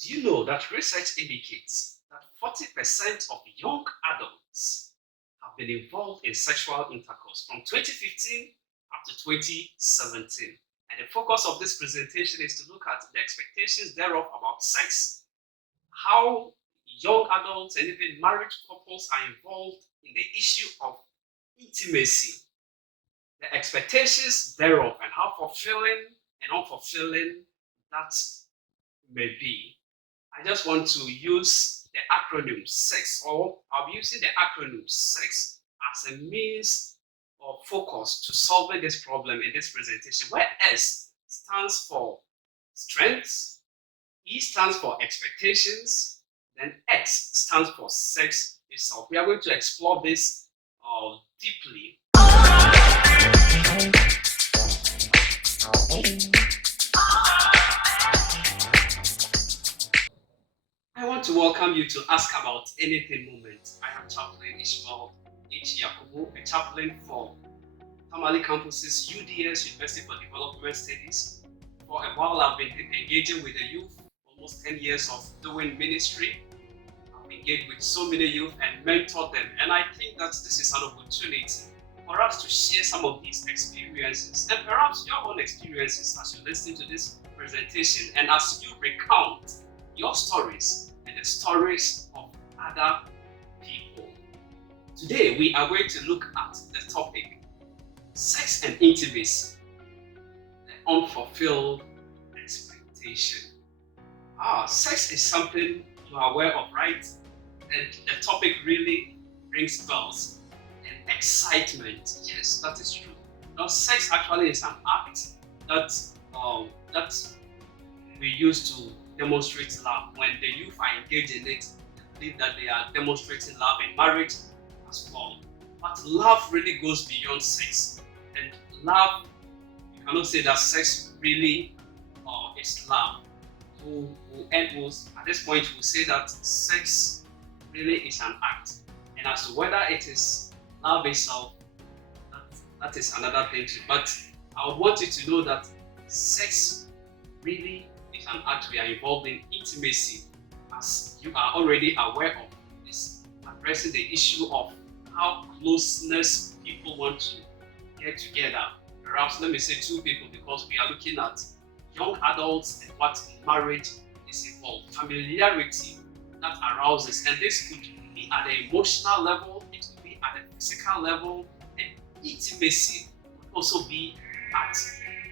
Do you know that research indicates that 40% of young adults have been involved in sexual intercourse from 2015 up to 2017? And the focus of this presentation is to look at the expectations thereof about sex, how young adults and even married couples are involved in the issue of intimacy, the expectations thereof, and how fulfilling and unfulfilling that may be. I just want to use the acronym SEX, or I'll be using the acronym SEX as a means of focus to solving this problem in this presentation, where S stands for strengths, E stands for expectations, then X stands for sex itself. We are going to explore this deeply. I want to welcome you to Ask About Anything moment. I am Chaplain Ishmael H. Yakubu, a chaplain for Tamale Campus's UDS, University for Development Studies. For a while, I've been engaging with the youth, almost 10 years of doing ministry. I've engaged with so many youth and mentored them. And I think that this is an opportunity for us to share some of these experiences and perhaps your own experiences as you listen to this presentation and as you recount your stories and the stories of other people. Today, we are going to look at the topic sex and intimacy, the unfulfilled expectation. Sex is something you are aware of, right? And the topic really rings bells and excitement. Yes, that is true. Now, sex actually is an act that we use to demonstrate love. When the youth are engaged in it, they believe that they are demonstrating love in marriage as well. But love really goes beyond sex. And love, you cannot say that sex really is love. At this point, we'll say that sex really is an act. And as to whether it is love itself, that is another thing too. But I would want you to know that sex really is an act. We are involved in intimacy, as you are already aware of. Is addressing the issue of how closeness people want to get together. Perhaps let me say two people, because we are looking at young adults and what marriage is involved. Familiarity that arouses, and this could be at the emotional level, it could be at the physical level, and intimacy could also be at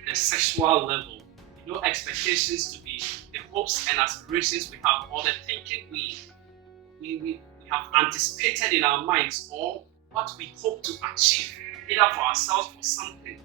the sexual level. You know, expectations to be the hopes and aspirations we have, or the thinking we have anticipated in our minds, or what we hope to achieve, either for ourselves, for something,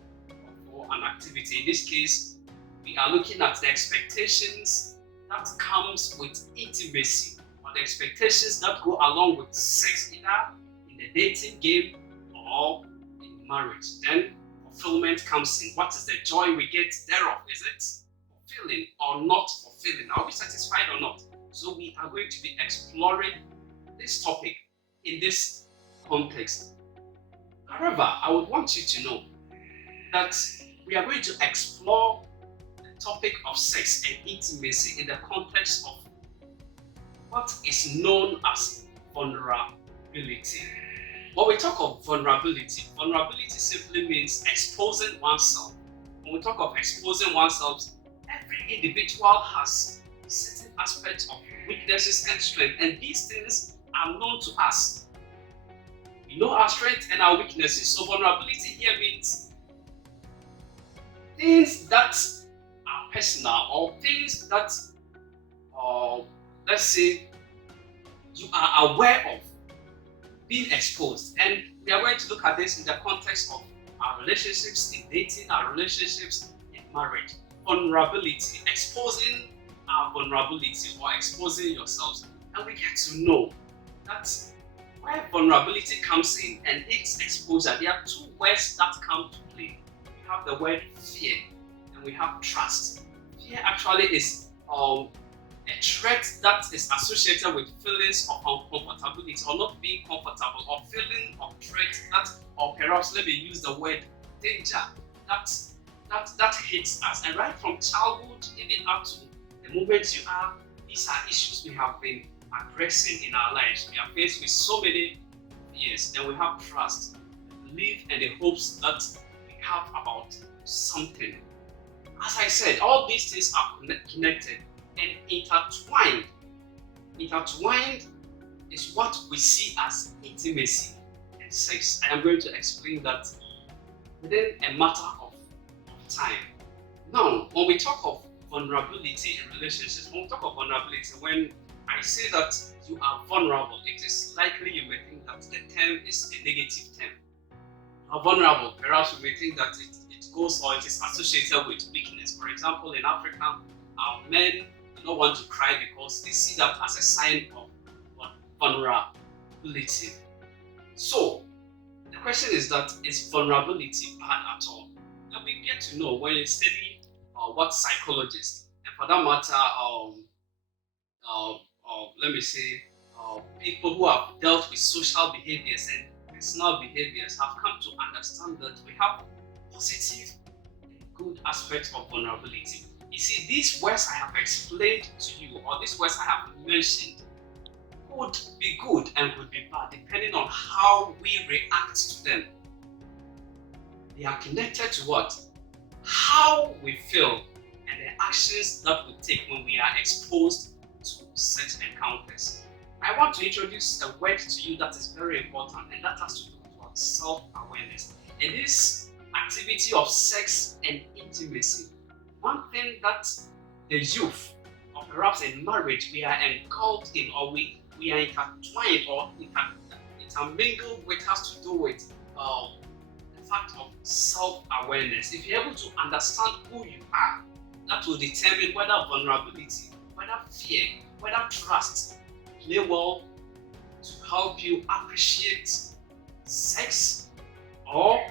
or for an activity. In this case, we are looking at the expectations that comes with intimacy, or the expectations that go along with sex, either in the dating game or in marriage. Then fulfillment comes in. What is the joy we get thereof? Is it fulfilling or not fulfilling? Are we satisfied or not? So we are going to be exploring this topic in this context. However, I would want you to know that we are going to explore the topic of sex and intimacy in the context of what is known as vulnerability. When we talk of vulnerability simply means exposing oneself. When we talk of exposing oneself, every individual has certain aspects of weaknesses and strength, and these things are known to us. We know our strengths and our weaknesses. So vulnerability here means things that are personal, or things that, let's say, you are aware of being exposed. And we are going to look at this in the context of our relationships in dating, our relationships in marriage. Vulnerability, exposing our vulnerability, or exposing yourselves. And we get to know that where vulnerability comes in and its exposure, there are two words that come to play. We have the word fear and we have trust. Fear actually is a threat that is associated with feelings of uncomfortability, or not being comfortable, or feeling of threat that, or perhaps let me use the word danger, that hits us. And right from childhood even up to the moment you are these are issues we have been addressing in our lives. We are faced with so many fears, then we have trust, belief, and the hopes that we have about something. As I said, all these things are connected and intertwined. Intertwined is what we see as intimacy and sex. I am going to explain that within a matter of time. Now, when we talk of vulnerability in relationships, when I say that you are vulnerable, it is likely you may think that the term is a negative term. You are vulnerable, perhaps you may think that it goes or it is associated with weakness. For example, in Africa, men do not want to cry because they see that as a sign of vulnerability. So, the question is that, is vulnerability bad at all? And we get to know when you study what psychologists, and for that matter, let me say, people who have dealt with social behaviors and personal behaviors have come to understand that we have positive and good aspects of vulnerability. You see, these words I have explained to you, or these words I have mentioned, could be good and could be bad depending on how we react to them. They are connected to what? How we feel and the actions that we take when we are exposed to such encounters. I want to introduce a word to you that is very important, and that has to do with self-awareness. In this activity of sex and intimacy, one thing that the youth, or perhaps in marriage, we are engulfed in, or we are intertwined or intermingled with, has to do with the fact of self-awareness. If you're able to understand who you are, that will determine whether vulnerability, whether fear, whether trust play well to help you appreciate sex, or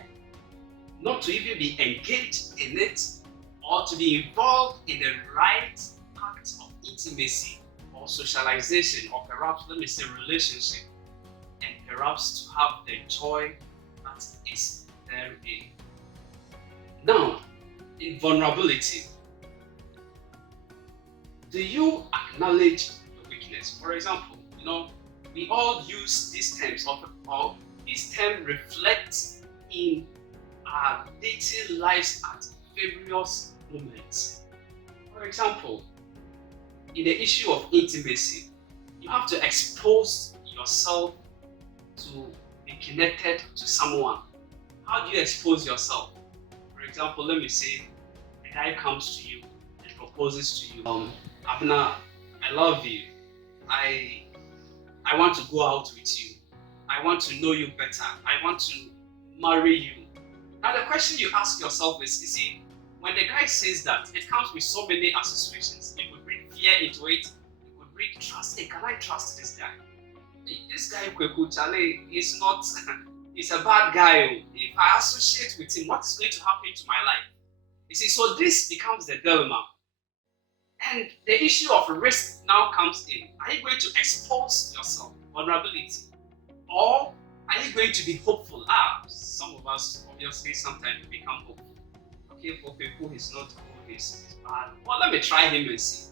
not to even be engaged in it, or to be involved in the right act of intimacy or socialization, or perhaps, let me say, relationship, and perhaps to have the joy that is therein. Now, in vulnerability, do you acknowledge your weakness? For example, we all use these terms, or these terms reflect in our dating lives at various moments. For example, in the issue of intimacy, you have to expose yourself to be connected to someone. How do you expose yourself? For example, let me say a guy comes to you and proposes to you, Abner, I love you. I want to go out with you. I want to know you better. I want to marry you. Now the question you ask yourself is, you see, when the guy says that, it comes with so many associations. You could bring fear into it. You could bring trust. Hey, can I trust this guy? Hey, this guy, Kweku Chale, is not, he's a bad guy. If I associate with him, what is going to happen to my life? You see, so this becomes the dilemma. And the issue of risk now comes in. Are you going to expose yourself, vulnerability? Or are you going to be hopeful? Some of us, obviously, sometimes become hopeful. Okay, for people, he's not good, he's bad. Well, let me try him and see.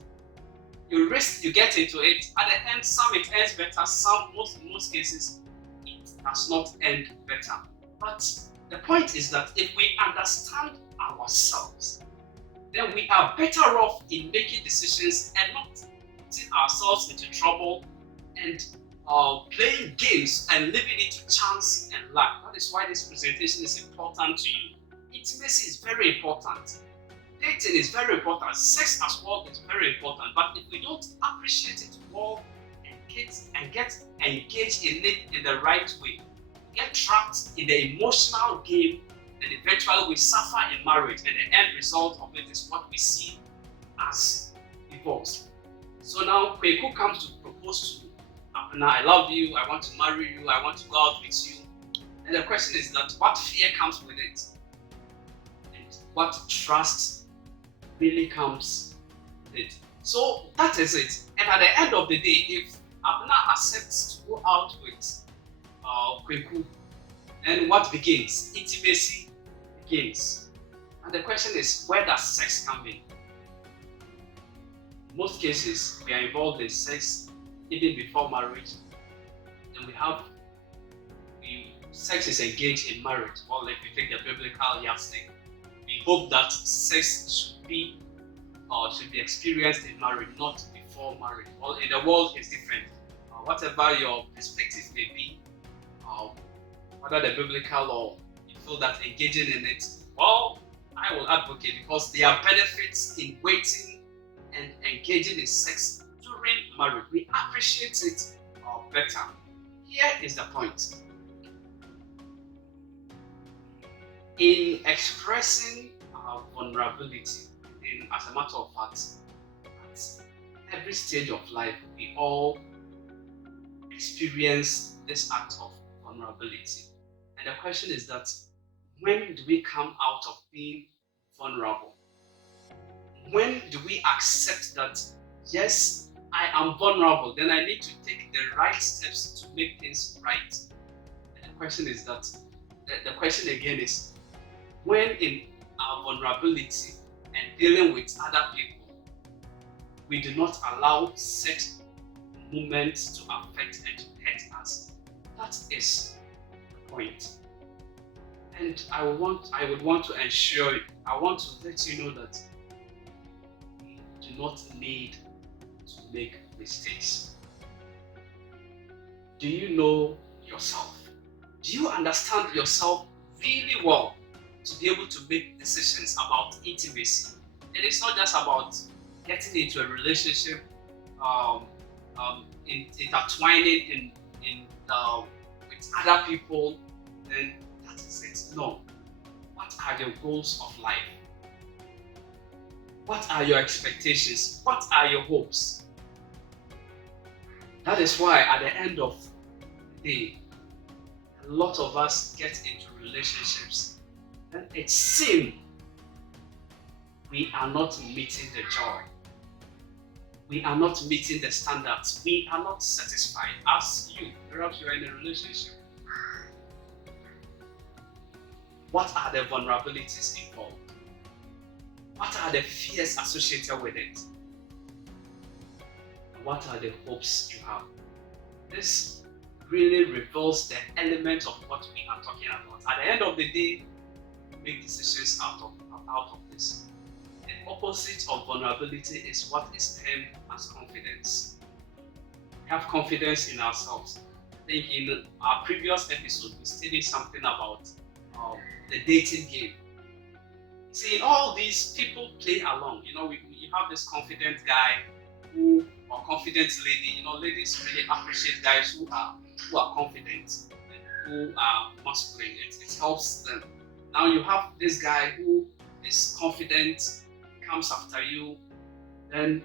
You risk, you get into it. At the end, some it ends better, in most cases, it does not end better. But the point is that if we understand ourselves, then we are better off in making decisions and not putting ourselves into trouble and playing games and leaving it to chance and luck. That is why this presentation is important to you. Intimacy is very important. Dating is very important. Sex as well is very important. But if we don't appreciate it well and get engaged in it in the right way, get trapped in the emotional game, and eventually we suffer in marriage, and the end result of it is what we see as divorce. So now Kweku comes to propose to Abner, I love you, I want to marry you, I want to go out with you. And the question is that what fear comes with it? And what trust really comes with it? So that is it. And at the end of the day, if Abner accepts to go out with Kweku, then what begins? Intimacy begins. And the question is, where does sex come in? most cases, we are involved in sex even before marriage. Then sex is engaged in marriage. Well, if you take the biblical yardstick, we hope that sex should be experienced in marriage, not before marriage. Well, in the world, it's different. Whatever your perspective may be, whether the biblical or you feel that engaging in it, well, I will advocate because there are benefits in waiting and engaging in sex during marriage. We appreciate it better. Here is the point. In expressing our vulnerability, as a matter of fact, at every stage of life, we all experience this act of vulnerability. And the question is that when do we come out of being vulnerable? When do we accept that, yes, I am vulnerable, then I need to take the right steps to make things right? And the question is that, the question again is, when in our vulnerability and dealing with other people, we do not allow such moments to affect and to hurt us. That is the point. And I would want to ensure you, I want to let you know that you do not need to make mistakes. Do you know yourself? Do you understand yourself really well to be able to make decisions about intimacy? It is not just about getting into a relationship, intertwining with other people, then that is it. No. What are your goals of life? What are your expectations? What are your hopes? That is why at the end of the day, a lot of us get into relationships and it seems we are not meeting the joy. We are not meeting the standards. We are not satisfied. As you, perhaps you are in a relationship. What are the vulnerabilities involved? What are the fears associated with it? And what are the hopes you have? This really reveals the elements of what we are talking about. At the end of the day, make decisions out of this. The opposite of vulnerability is what is termed as confidence. We have confidence in ourselves. I think in our previous episode, we studied something about the dating game. See, all these people play along. You have this confident guy or confident lady. Ladies really appreciate guys who are confident, who are masculine. It helps them. Now you have this guy who is confident, comes after you, then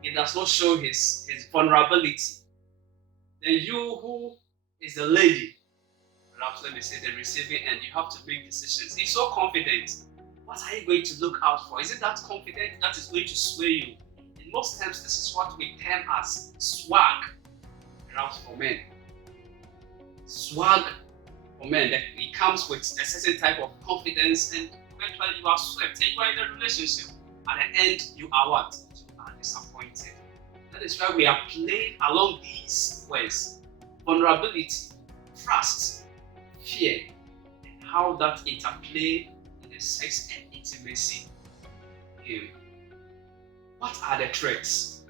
he does not show his vulnerability. Then you, who is the lady, perhaps let me say the receiving end, you have to make decisions. He's so confident. What are you going to look out for? Is it that confidence that is going to sway you? And most times this is what we term as swag, perhaps for men. Swag for men, that it comes with a certain type of confidence, and eventually you are swept and you are in a relationship. At the end, you are what? You are disappointed. That is why we are playing along these words: vulnerability, trust, fear, and how that interplay in the sex and intimacy game. What are the traits?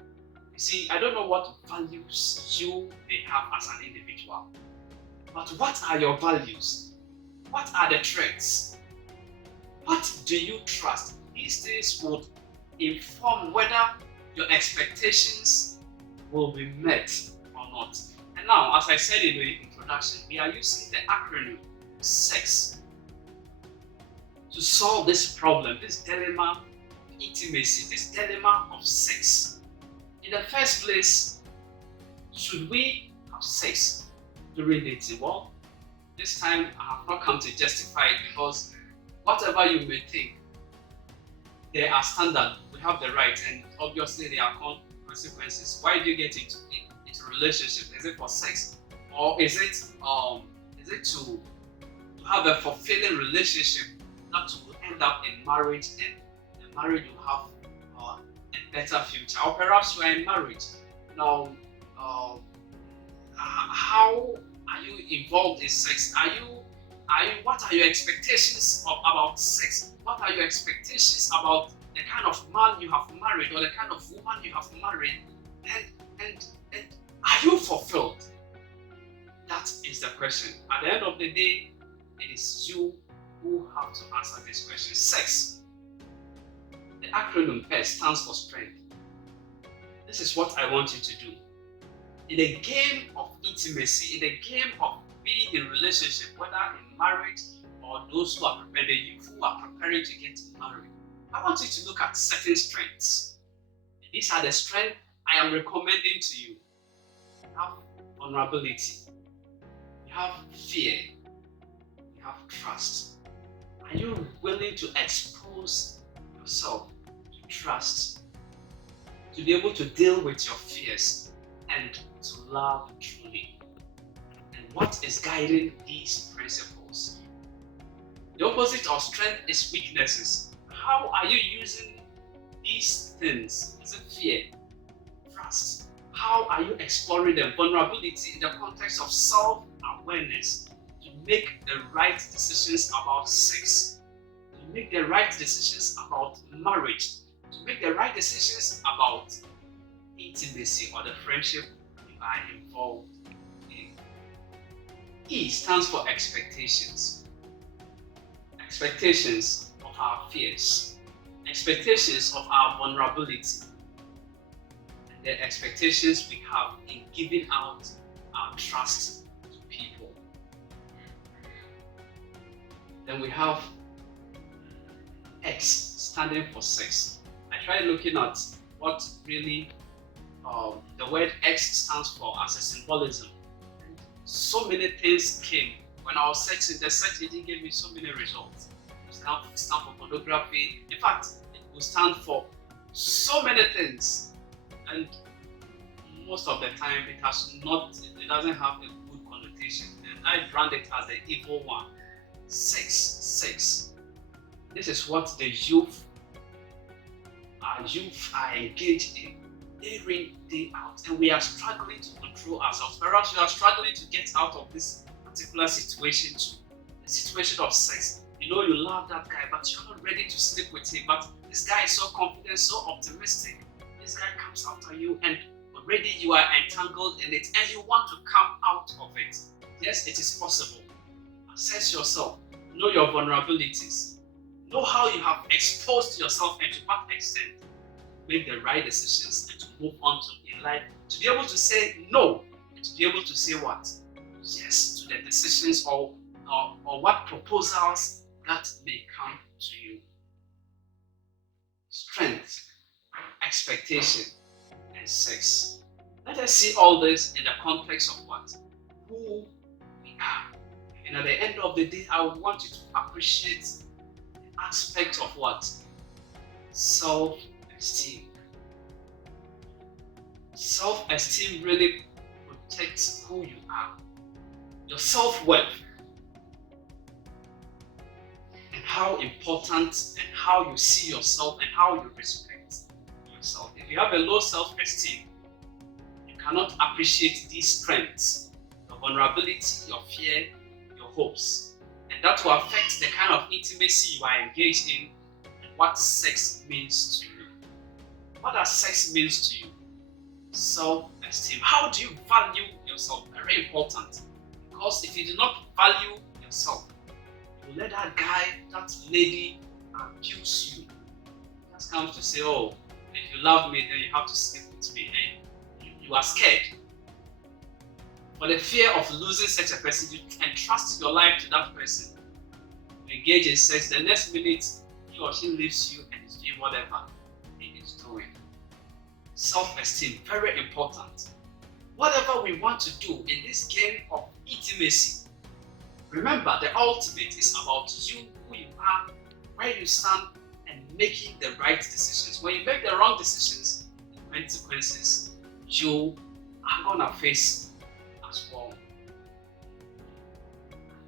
You see, I don't know what values you may have as an individual, but what are your values? What are the traits? What do you trust? These things would inform whether your expectations will be met or not. And now, as I said in the introduction, we are using the acronym SEX to solve this problem, this dilemma of intimacy, this dilemma of sex. In the first place, should we have sex during dating? Well, this time I have not come to justify it, because whatever you may think, there are standards. We have the right, and obviously there are consequences. Why do you get into a relationship? Is it for sex, or is it to have a fulfilling relationship that will end up in marriage, and the marriage will have a better future. Or perhaps you are in marriage. Now, uh, how are you involved in sex? What are your expectations about sex? What are your expectations about the kind of man you have married or the kind of woman you have married? And, and are you fulfilled? That is the question. At the end of the day, it is you who have to answer this question. Sex, the acronym S stands for strength. This is what I want you to do. In a game of intimacy, in a game of being in relationship, whether in marriage or those who are preparing, the youth who are preparing to get married, I want you to look at certain strengths. And these are the strengths I am recommending to you. You have vulnerability, you have fear, you have trust. Are you willing to expose yourself to trust, to be able to deal with your fears and to love truly? And what is guiding these principles? The opposite of strength is weaknesses. How are you using these things? Is it fear, trust? How are you exploring them? Vulnerability in the context of self-awareness to make the right decisions about sex, to make the right decisions about marriage, to make the right decisions about intimacy or the friendship you are involved in. E stands for expectations. Expectations of our fears, expectations of our vulnerability, and the expectations we have in giving out our trust to people. Then we have X standing for sex. I tried looking at what really the word X stands for as a symbolism. So many things came when I was searching. The search engine gave me so many results. It stand for pornography. In fact, it will stand for so many things, and most of the time it doesn't have a good connotation, and I brand it as the evil one. Sex. This is what our youth are engaged in day in, day out, and we are struggling to control ourselves. Perhaps you are struggling to get out of this particular situation too. The situation of sex. You know you love that guy, but you're not ready to sleep with him. But this guy is so confident, so optimistic. This guy comes after you, and already you are entangled in it, and you want to come out of it. Yes, it is possible. Assess yourself. Know your vulnerabilities. Know how you have exposed yourself and to what extent. Make the right decisions and to move on in life. To be able to say no, and to be able to say what? Yes to the decisions or what proposals that may come to you. Strength, expectation, and sex. Let us see all this in the context of what? Who we are. And at the end of the day, I would want you to appreciate the aspect of what? Self-esteem. Self-esteem really protects who you are. Your self-worth. And how important and how you see yourself and how you respect yourself. If you have a low self-esteem, you cannot appreciate these strengths, your vulnerability, your fear, your hopes. And that will affect the kind of intimacy you are engaged in and what sex means to you. What does sex mean to you? Self-esteem. How do you value yourself? Very important. Because if you do not value yourself, you let that guy, that lady abuse you. It just comes to say, oh, if you love me, then you have to sleep with me. And you are scared. For the fear of losing such a person, you entrust your life to that person. You engage in sex, the next minute he or she leaves you and is doing whatever he is doing. Self-esteem, very important. Whatever we want to do in this game of intimacy, remember the ultimate is about you, who you are, where you stand, and making the right decisions. When you make the wrong decisions, the consequences you are gonna face as well.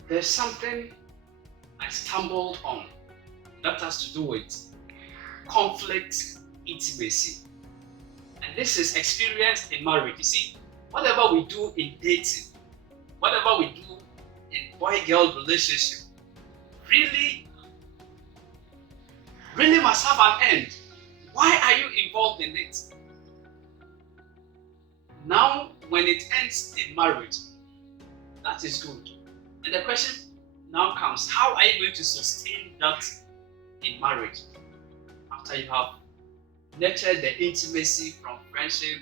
There's something I stumbled on that has to do with conflict intimacy. And this is experienced in marriage. You see, whatever we do in dating, whatever we do in boy-girl relationship, really must have an end. Why are you involved in it? Now, when it ends in marriage, that is good. And the question now comes, how are you going to sustain that in marriage? After you have nurtured the intimacy from friendship,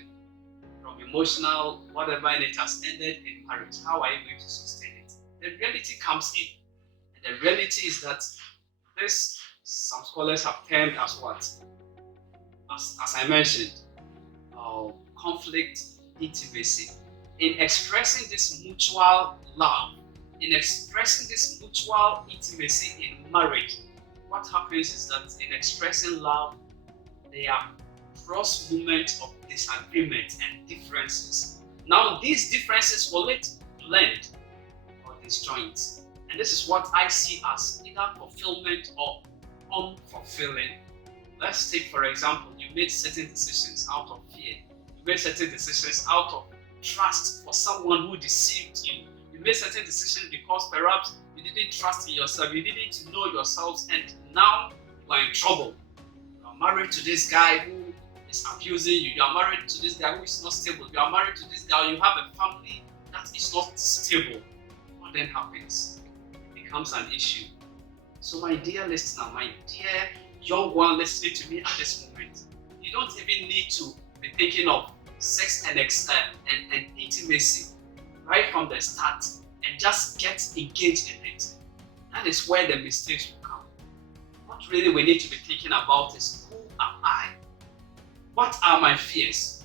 from emotional, whatever, and it has ended in marriage, how are you going to sustain it? The reality comes in. And the reality is that this, some scholars have termed as what? As I mentioned, conflict intimacy. In expressing this mutual love, in expressing this mutual intimacy in marriage, what happens is that in expressing love, there are cross moments of disagreement and differences. Now, these differences will it blend or disjoint. And this is what I see as either fulfillment or unfulfilling. Let's take, for example, you made certain decisions out of fear. You made certain decisions out of trust for someone who deceived you. You made certain decisions because perhaps you didn't trust in yourself, you didn't know yourselves, and now you are in trouble. You are married to this guy who is abusing you. You are married to this guy who is not stable. You are married to this guy, you have a family that is not stable. What then happens? It becomes an issue. So my dear listener, my dear young one listening to me at this moment, you don't even need to be thinking of sex and intimacy right from the start and just get engaged in it. That is where the mistakes will come. What really we need to be thinking about is, who am I? What are my fears?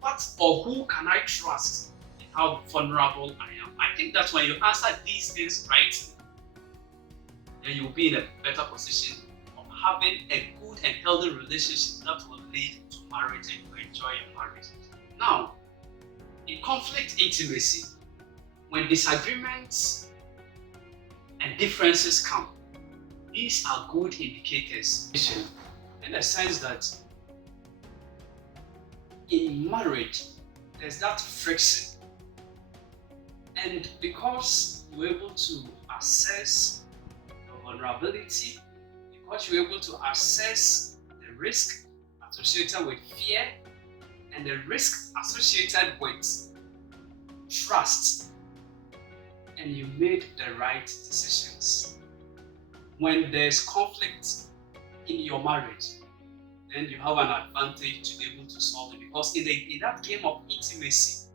What or who can I trust? And how vulnerable I am. I think that when you answer these things right, then you'll be in a better position of having a good and healthy relationship that will lead to marriage and to enjoy your marriage. Now, in conflict intimacy, when disagreements and differences come, these are good indicators in the sense that in marriage, there's that friction. And because you're able to assess your vulnerability, because you're able to assess the risk associated with fear and the risk associated with trust, and you made the right decisions. When there's conflict in your marriage, then you have an advantage to be able to solve it, because in that game of intimacy,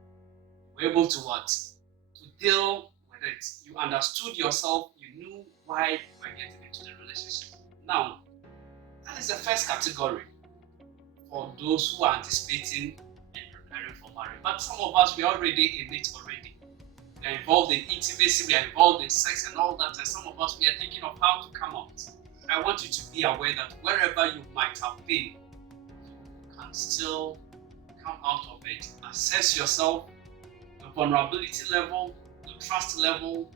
you're able to what? To deal with it. You understood yourself, you knew why you were getting into the relationship. Now, that is the first category for those who are anticipating and preparing for marriage. But some of us, we are already in it already. We are involved in intimacy, we are involved in sex and all that, and some of us, we are thinking of how to come out. I want you to be aware that wherever you might have been, you can still come out of it. Assess yourself, your vulnerability level, your trust level,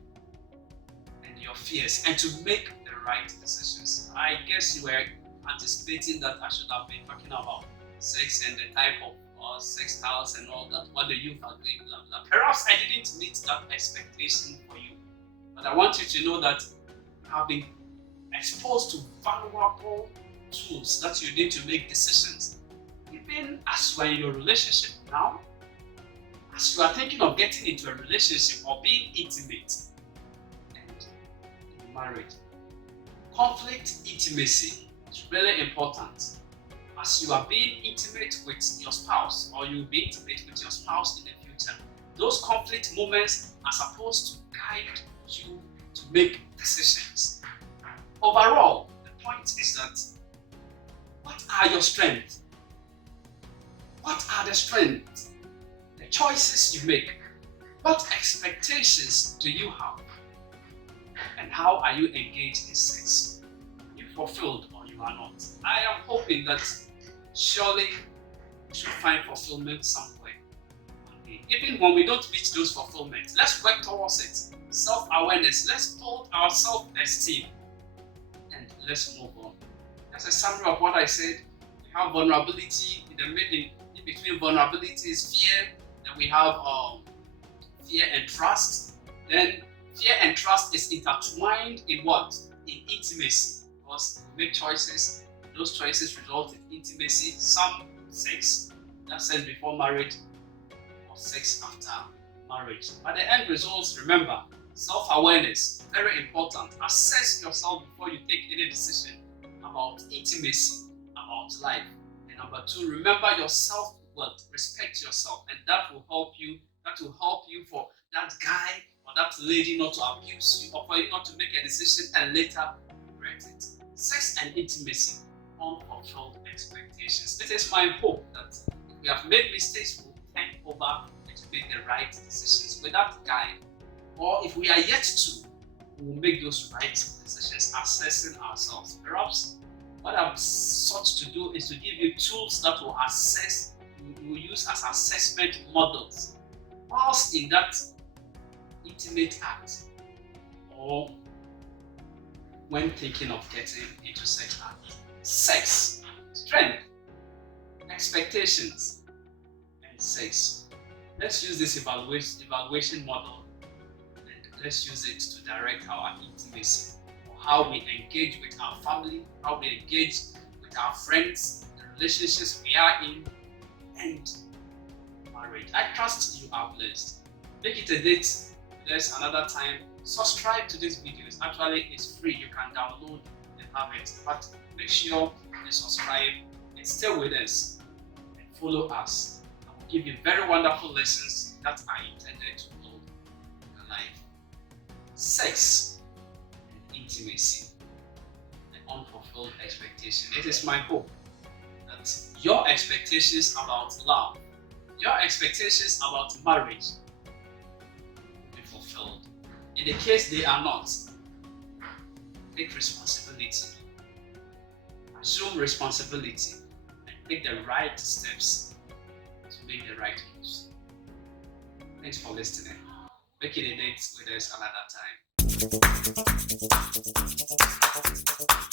and your fears, and to make the right decisions. I guess you were anticipating that I should have been talking about sex and the type of sex styles and all that, what the youth are doing, blah blah. Perhaps I didn't meet that expectation for you, but I want you to know that you have been exposed to valuable tools that you need to make decisions. Even as you are in your relationship now, as you are thinking of getting into a relationship or being intimate and in marriage, conflict intimacy is really important. As you are being intimate with your spouse, or you'll be intimate with your spouse in the future, those conflict moments are supposed to guide you to make decisions. Overall, the point is that, what are your strengths? What are the strengths? The choices you make. What expectations do you have? And how are you engaged in sex? Are you fulfilled or you are not? I am hoping that surely you should find fulfillment somewhere. Even when we don't reach those fulfillment, let's work towards it. Self-awareness, let's build our self-esteem, and let's move on. That's a summary of what I said. You have vulnerability. In between vulnerability is fear. Then we have fear and trust. Then fear and trust is intertwined in what? In intimacy. Because we make choices. Those choices result in intimacy. Some sex, that's sex before marriage, or sex after marriage. But the end results, remember, self-awareness, very important. Assess yourself before you take any decision about intimacy, about life. And number two, remember your self-worth, respect yourself, and that will help you. That will help you for that guy or that lady not to abuse you, or for you not to make a decision and later regret it. Sex and intimacy, unfulfilled expectations. It is my hope that if we have made mistakes, we'll turn over and to make the right decisions with that guy. Or if we are yet to, we will make those right decisions, assessing ourselves. Perhaps what I've sought to do is to give you tools that will assess, you will use as assessment models whilst in that intimate act, or when thinking of getting into sex act. Sex, strength, expectations, and sex. Let's use this evaluation model, and let's use it to direct our intimacy, or how we engage with our family, how we engage with our friends, the relationships we are in, and marriage. I trust you are blessed. Make it a date. There's another time. Subscribe to this video. Actually, it's free. You can download and have it. But make sure you subscribe and stay with us and follow us. I will give you very wonderful lessons that are intended to build your life. Sex and intimacy and unfulfilled expectation. It is my hope that your expectations about love, your expectations about marriage will be fulfilled. In the case they are not, take responsibility. Assume responsibility and take the right steps to make the right moves. Thanks for listening. Make it a date with us another time.